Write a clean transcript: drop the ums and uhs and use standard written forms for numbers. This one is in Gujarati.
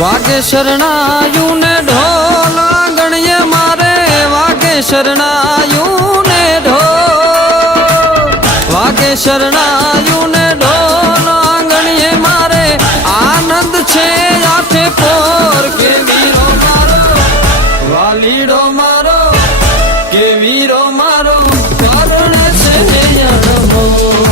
વાગે શરણાયું ને ઢોલ આંગણીએ મારે વાગે શરણાયું ને ઢોલ વાગે શરણાયું ને ઢોલ આંગણીએ મારે આનંદ છે આઠે પોર કે વીરો મારો વાલીડો મારો કે વીરો મારો કારણ છે અણમોલ